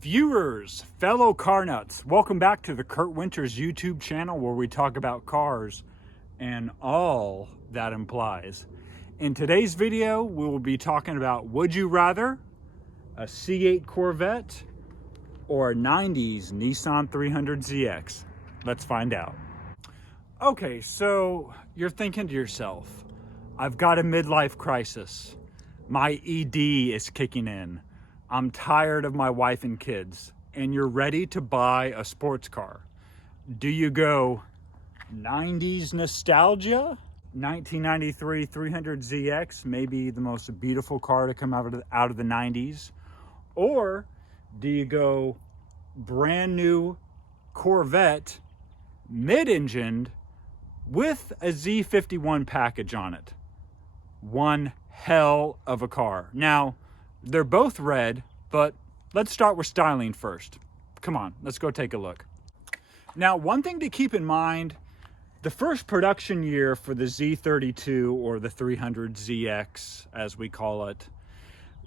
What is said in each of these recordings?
Viewers, fellow car nuts, welcome back to the Kurt Winters YouTube channel where we talk about cars and all that implies. In today's video, we will be talking about would you rather a C8 Corvette or a 90s Nissan 300ZX? Let's find out. Okay, so you're thinking to yourself, I've got a midlife crisis. My ED is kicking in. I'm tired of my wife and kids, and you're ready to buy a sports car. Do you go 90s nostalgia? 1993 300ZX, maybe the most beautiful car to come out of the 90s. Or do you go brand new Corvette, mid-engined, with a Z51 package on it? One hell of a car. Now, they're both red, but let's start with styling first. Come on, let's go take a look. Now, one thing to keep in mind, the first production year for the Z32 or the 300ZX, as we call it,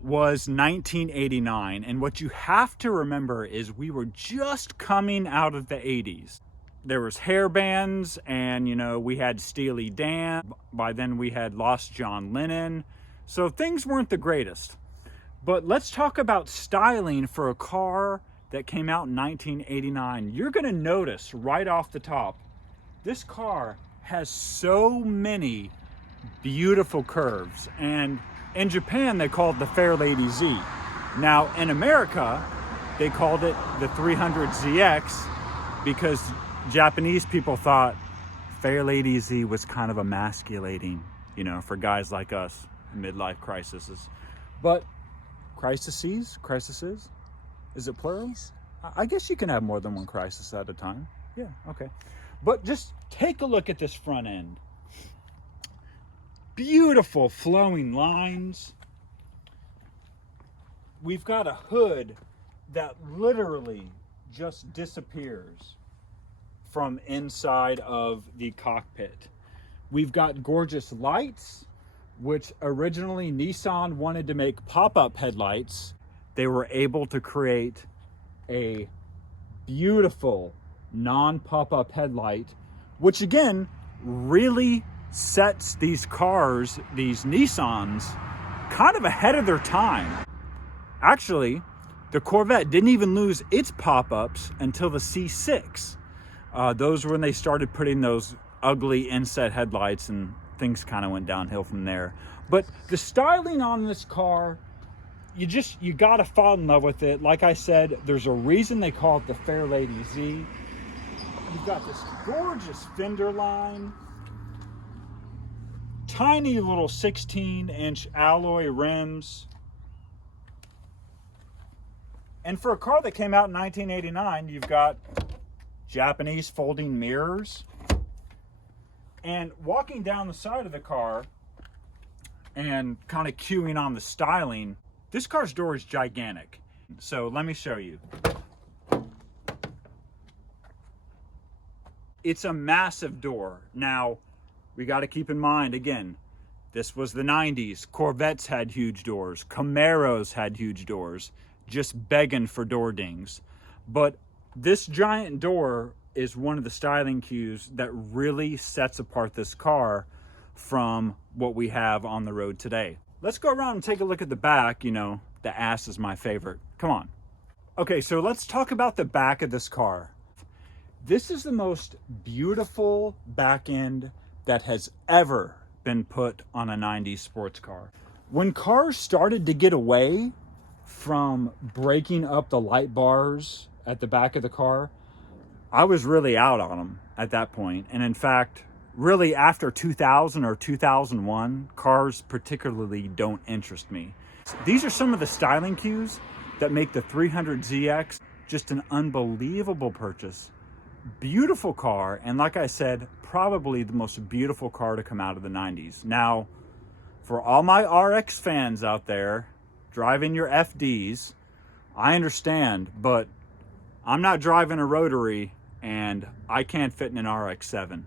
was 1989. And what you have to remember is we were just coming out of the 80s. There was hair bands and, we had Steely Dan. By then we had lost John Lennon. So things weren't the greatest. But let's talk about styling for a car that came out in 1989. You're going to notice right off the top, this car has so many beautiful curves. And in Japan, they call it the Fair Lady Z. Now, in America, they called it the 300ZX because Japanese people thought Fair Lady Z was kind of emasculating, for guys like us, midlife crises. But crises? Is it plural? I guess you can have more than one crisis at a time. Yeah, okay. But just take a look at this front end. Beautiful flowing lines. We've got a hood that literally just disappears from inside of the cockpit. We've got gorgeous lights, which originally Nissan wanted to make pop-up headlights. They were able to create a beautiful non-pop-up headlight, which again really sets these cars, these Nissans, kind of ahead of their time. Actually, the Corvette didn't even lose its pop-ups until the C6. Those were when they started putting those ugly inset headlights, and things kind of went downhill from there. But the styling on this car, you gotta fall in love with it. Like I said, there's a reason they call it the Fair Lady Z. You've got this gorgeous fender line, tiny little 16-inch alloy rims. And for a car that came out in 1989, you've got Japanese folding mirrors. And walking down the side of the car and kind of cueing on the styling, this car's door is gigantic. So let me show you. It's a massive door. Now, we got to keep in mind, again, this was the 90s. Corvettes had huge doors. Camaros had huge doors, just begging for door dings. But this giant door is one of the styling cues that really sets apart this car from what we have on the road today. Let's go around and take a look at the back. The ass is my favorite. Come on. Okay, so let's talk about the back of this car. This is the most beautiful back end that has ever been put on a 90s sports car. When cars started to get away from breaking up the light bars at the back of the car, I was really out on them at that point. And in fact, really after 2000 or 2001, cars particularly don't interest me. These are some of the styling cues that make the 300ZX just an unbelievable purchase. Beautiful car, and like I said, probably the most beautiful car to come out of the 90s. Now, for all my RX fans out there driving your FDs, I understand, but I'm not driving a rotary and I can't fit in an RX-7.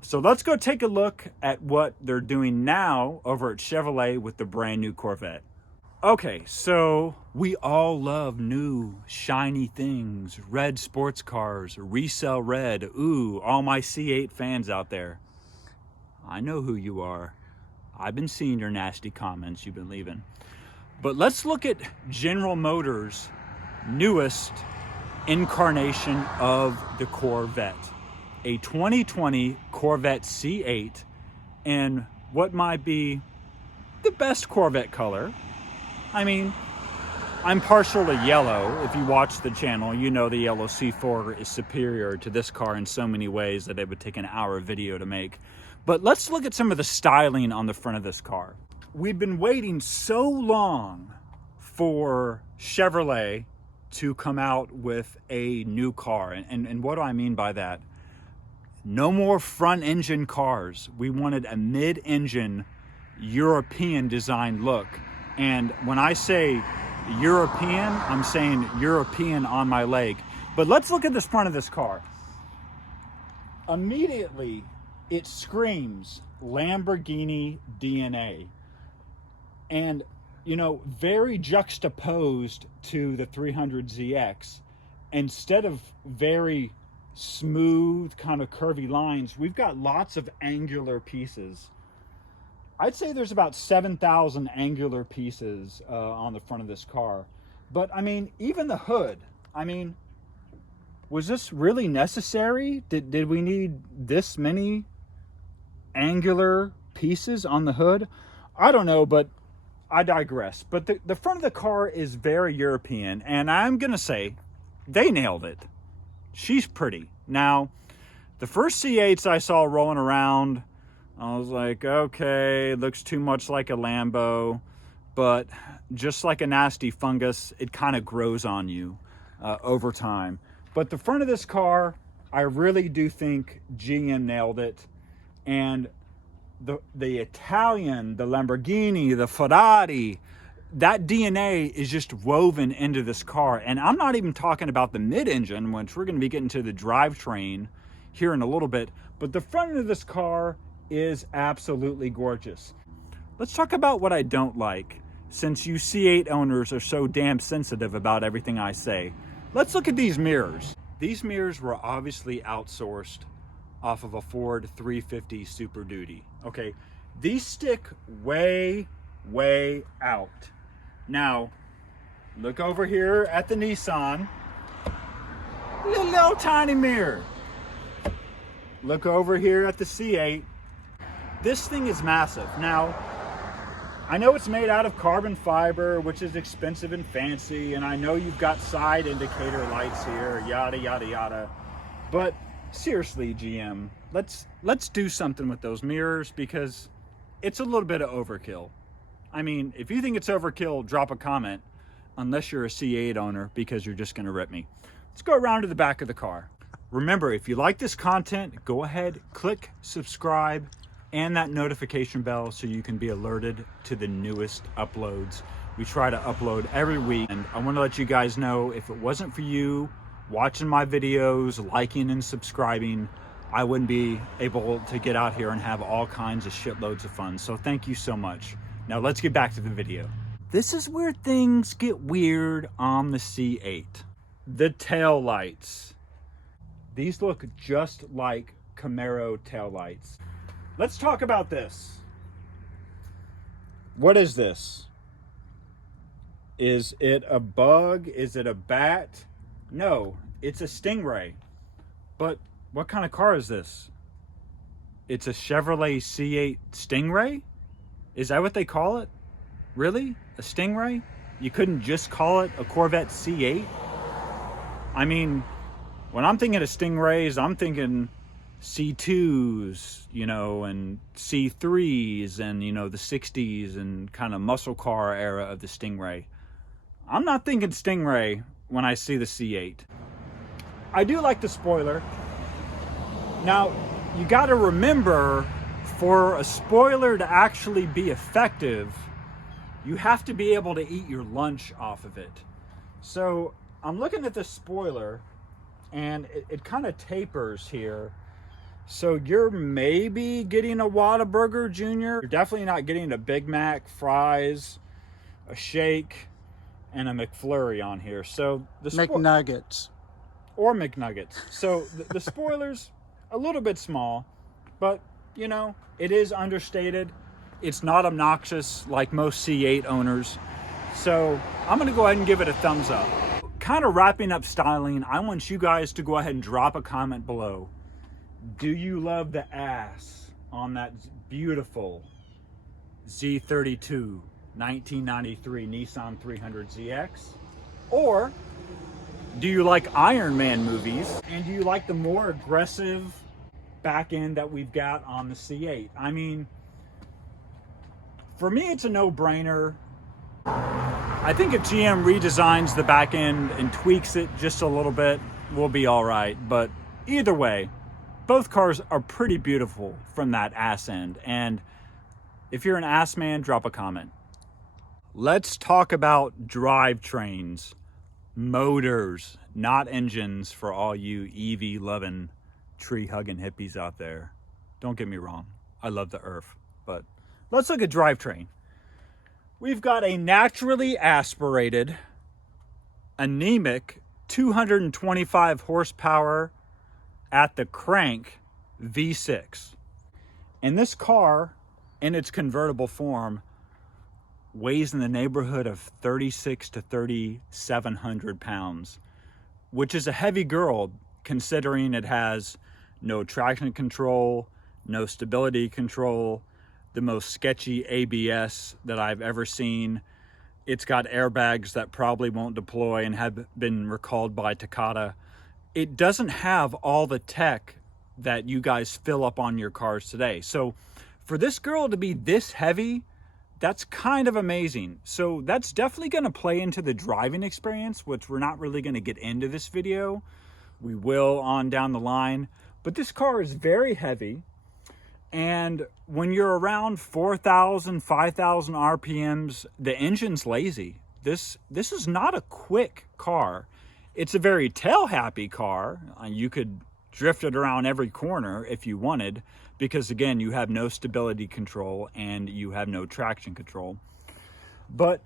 So let's go take a look at what they're doing now over at Chevrolet with the brand new Corvette. Okay, so we all love new shiny things, red sports cars, resell red. Ooh, all my C8 fans out there. I know who you are. I've been seeing your nasty comments you've been leaving. But let's look at General Motors' newest incarnation of the Corvette. A 2020 Corvette C8 in what might be the best Corvette color. I mean, I'm partial to yellow. If you watch the channel, you know the yellow C4 is superior to this car in so many ways that it would take an hour video to make. But let's look at some of the styling on the front of this car. We've been waiting so long for Chevrolet to come out with a new car. And what do I mean by that? No more front engine cars. We wanted a mid-engine European design look. And when I say European, I'm saying European on my leg. But let's look at the front of this car. Immediately, it screams Lamborghini DNA. And, you know, very juxtaposed to the 300ZX. Instead of very smooth, kind of curvy lines, we've got lots of angular pieces. I'd say there's about 7,000 angular pieces on the front of this car. But I mean, even the hood, I mean, was this really necessary? Did we need this many angular pieces on the hood? I don't know, but I digress. But the front of the car is very European, and I'm gonna say they nailed it. She's pretty. Now, the first C8s I saw rolling around, I was like, okay, looks too much like a Lambo, but just like a nasty fungus, it kind of grows on you over time. But the front of this car, I really do think GM nailed it. And the Italian, the Lamborghini, the Ferrari, that DNA is just woven into this car. And I'm not even talking about the mid-engine, which we're going to be getting to the drivetrain here in a little bit. But the front of this car is absolutely gorgeous. Let's talk about what I don't like, since you C8 owners are so damn sensitive about everything I say. Let's look at these mirrors. These mirrors were obviously outsourced off of a Ford 350 Super Duty. Okay, these stick way out. Now, look over here at the Nissan. Little tiny mirror. Look over here at the C8. This thing is massive. Now, I know it's made out of carbon fiber, which is expensive and fancy, and I know you've got side indicator lights here, yada, yada, yada. But seriously, GM, let's do something with those mirrors, because it's a little bit of overkill. I mean, if you think it's overkill, drop a comment, unless you're a C8 owner, because you're just gonna rip me. Let's go around to the back of the car. Remember, if you like this content, go ahead, click subscribe, and that notification bell so you can be alerted to the newest uploads. We try to upload every week, and I want to let you guys know, if it wasn't for you watching my videos, liking and subscribing, I wouldn't be able to get out here and have all kinds of shitloads of fun. So thank you so much. Now let's get back to the video. This is where things get weird on the C8. The tail lights. These look just like Camaro tail lights. Let's talk about this. What is this? Is it a bug? Is it a bat? No, it's a Stingray. But what kind of car is this? It's a Chevrolet C8 Stingray? Is that what they call it? Really? A Stingray? You couldn't just call it a Corvette C8? I mean, when I'm thinking of Stingrays, I'm thinking C2s, you know, and C3s, and, you know, the 60s and kind of muscle car era of the Stingray. I'm not thinking Stingray when I see the C8. I do like the spoiler. Now, you got to remember, for a spoiler to actually be effective, you have to be able to eat your lunch off of it. So I'm looking at this spoiler, and it kind of tapers here. So you're maybe getting a Whataburger Jr. You're definitely not getting a Big Mac, fries, a shake, and a McFlurry on here. So the McNuggets. Or McNuggets. So the spoiler's a little bit small, but you know, it is understated. It's not obnoxious like most C8 owners. So I'm gonna go ahead and give it a thumbs up. Kind of wrapping up styling, I want you guys to go ahead and drop a comment below. Do you love the ass on that beautiful Z32 1993 Nissan 300ZX? Or do you like Iron Man movies? And do you like the more aggressive back end that we've got on the C8? I mean, for me, it's a no-brainer. I think if GM redesigns the back end and tweaks it just a little bit, we'll be all right. But either way, both cars are pretty beautiful from that ass end. And if you're an ass man, drop a comment. Let's talk about drivetrains, motors, not engines, for all you EV loving, tree hugging hippies out there. Don't get me wrong, I love the earth, but let's look at drivetrain. We've got a naturally aspirated, anemic 225 horsepower at the crank V6. And this car, in its convertible form, weighs in the neighborhood of 36 to 3,700 pounds, which is a heavy girl considering it has no traction control, no stability control, the most sketchy ABS that I've ever seen. It's got airbags that probably won't deploy and have been recalled by Takata. It doesn't have all the tech that you guys fill up on your cars today. So for this girl to be this heavy, that's kind of amazing. So that's definitely going to play into the driving experience, which we're not really going to get into this video. We will on down the line. But this car is very heavy. And when you're around 4,000, 5,000 RPMs, the engine's lazy. This is not a quick car. It's a very tail-happy car. You could drift it around every corner if you wanted, because again, you have no stability control and you have no traction control. But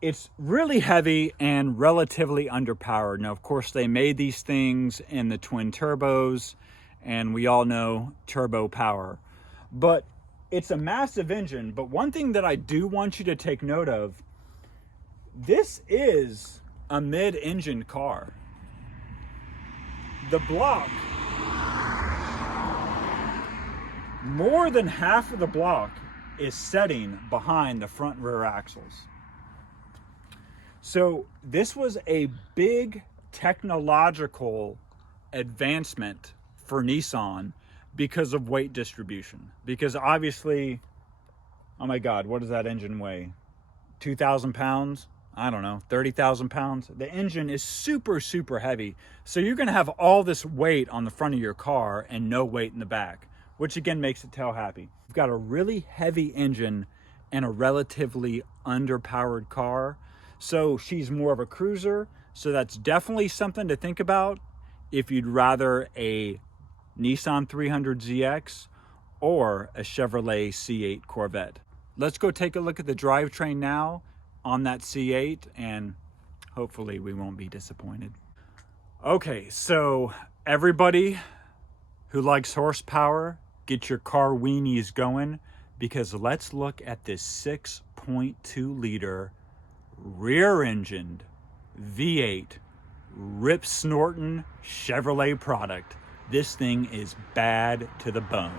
it's really heavy and relatively underpowered. Now, of course, they made these things in the twin turbos, and we all know turbo power. But it's a massive engine. But one thing that I do want you to take note of, this is a mid-engine car. The block, more than half of the block is setting behind the front and rear axles. So this was a big technological advancement for Nissan because of weight distribution. Because obviously, oh my God, what does that engine weigh? 2,000 pounds? I don't know, 30,000 pounds. The engine is super, super heavy. So you're gonna have all this weight on the front of your car and no weight in the back, which again makes it tail happy. You've got a really heavy engine and a relatively underpowered car. So she's more of a cruiser. So that's definitely something to think about if you'd rather a Nissan 300ZX or a Chevrolet C8 Corvette. Let's go take a look at the drivetrain now on that C8, and hopefully we won't be disappointed. Okay, so everybody who likes horsepower, get your car weenies going, because let's look at this 6.2 liter rear-engined V8 rip-snorting Chevrolet product. This thing is bad to the bone.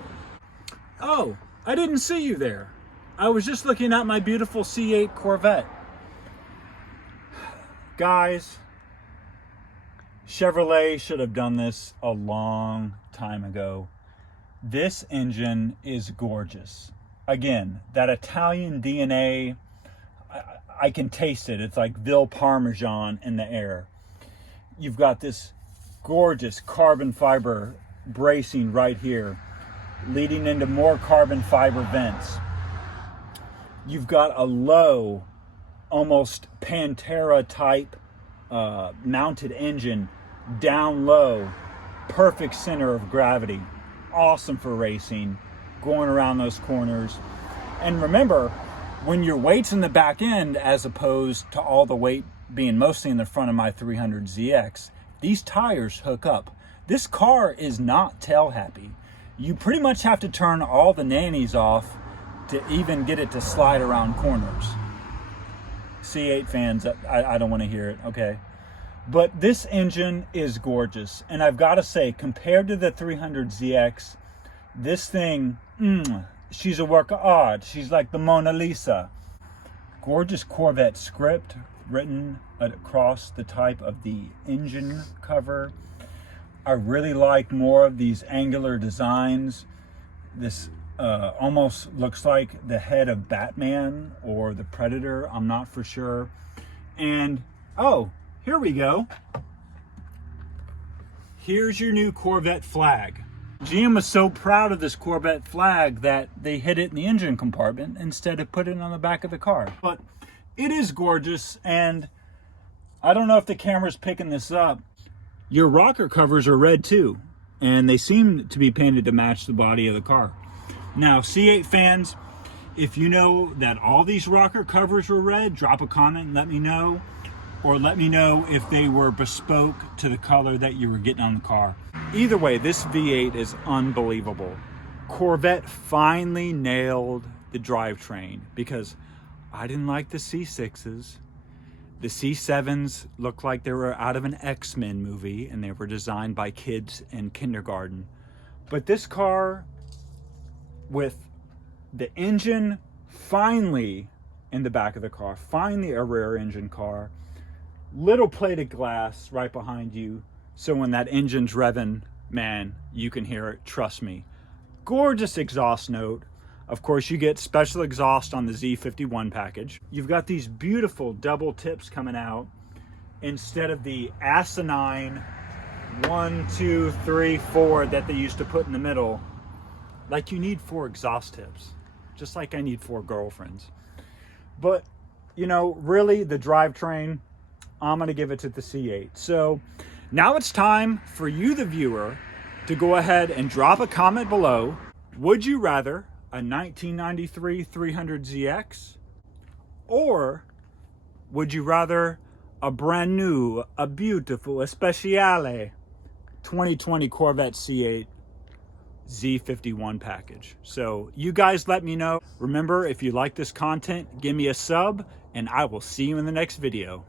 Oh, I didn't see you there. I was just looking at my beautiful C8 Corvette. Guys, Chevrolet should have done this a long time ago. This engine is gorgeous. Again, that Italian DNA, I can taste it. It's like Ville Parmesan in the air. You've got this gorgeous carbon fiber bracing right here, leading into more carbon fiber vents. You've got a low, almost Pantera type mounted engine down low, perfect center of gravity, awesome for racing, going around those corners. And remember, when your weight's in the back end, as opposed to all the weight being mostly in the front of my 300ZX, these tires hook up. This car is not tail happy. You pretty much have to turn all the nannies off to even get it to slide around corners. C8 fans, I don't want to hear it, okay? But this engine is gorgeous. And I've got to say, compared to the 300ZX, this thing, she's a work of art. She's like the Mona Lisa. Gorgeous Corvette script written across the type of the engine cover. I really like more of these angular designs. This almost looks like the head of Batman or the Predator. I'm not for sure. And, oh, here we go. Here's your new Corvette flag. GM was so proud of this Corvette flag that they hid it in the engine compartment instead of putting it on the back of the car. But it is gorgeous, and I don't know if the camera's picking this up. Your rocker covers are red too, and they seem to be painted to match the body of the car. Now, C8 fans, if you know that all these rocker covers were red, drop a comment and let me know. Or let me know if they were bespoke to the color that you were getting on the car. Either way, this V8 is unbelievable. Corvette finally nailed the drivetrain, because I didn't like the C6s. The C7s looked like they were out of an X-Men movie, and they were designed by kids in kindergarten. But this car, with the engine finally in the back of the car, finally a rear engine car, little plated glass right behind you, so when that engine's revving, man, you can hear it, trust me. Gorgeous exhaust note. Of course, you get special exhaust on the Z51 package. You've got these beautiful double tips coming out instead of the asinine 1, 2, 3, 4 that they used to put in the middle. Like, you need 4 exhaust tips, just like I need 4 girlfriends. But, you know, really, the drivetrain, I'm going to give it to the C8. So now it's time for you, the viewer, to go ahead and drop a comment below. Would you rather a 1993 300ZX, or would you rather a brand new, a beautiful, a speciale 2020 Corvette C8 Z51 package? So you guys let me know. Remember, if you like this content, give me a sub, and I will see you in the next video.